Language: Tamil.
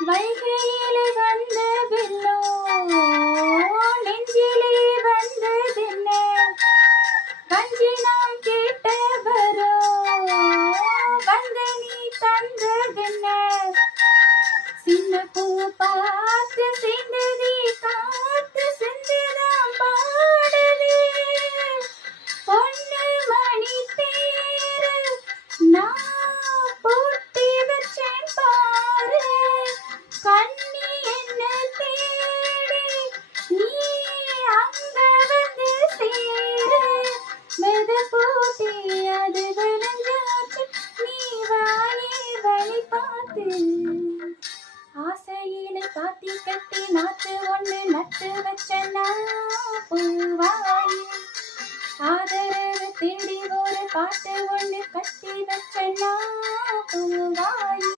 வைகையிலே வந்த வெள்ளோ நெஞ்சிலே வந்ததென்ன வஞ்சி நாம் கேட்டவரோ வந்த நீ தந்ததென்ன சின்ன பூ பார்த்து சிந்ததி காத்து சிந்துதான் பாடலே பொண்ணு மணி தேரு நான் பூட்டி வச்சேன் பாரு கண்ணி என்ன தேடி நீ அங்க வந்து சேரு மெத பூட்டி அது விளைஞ்சாச்சு நீ வாயே வழி பார்த்து ஆசையிலே பாத்தி கட்டி நாத்து ஒண்ணு நட்டு வச்சனா பூவாயி ஆதரவு தேடி ஒரு பாட்டு ஒண்ணு கட்டி வச்சனா பூவாயி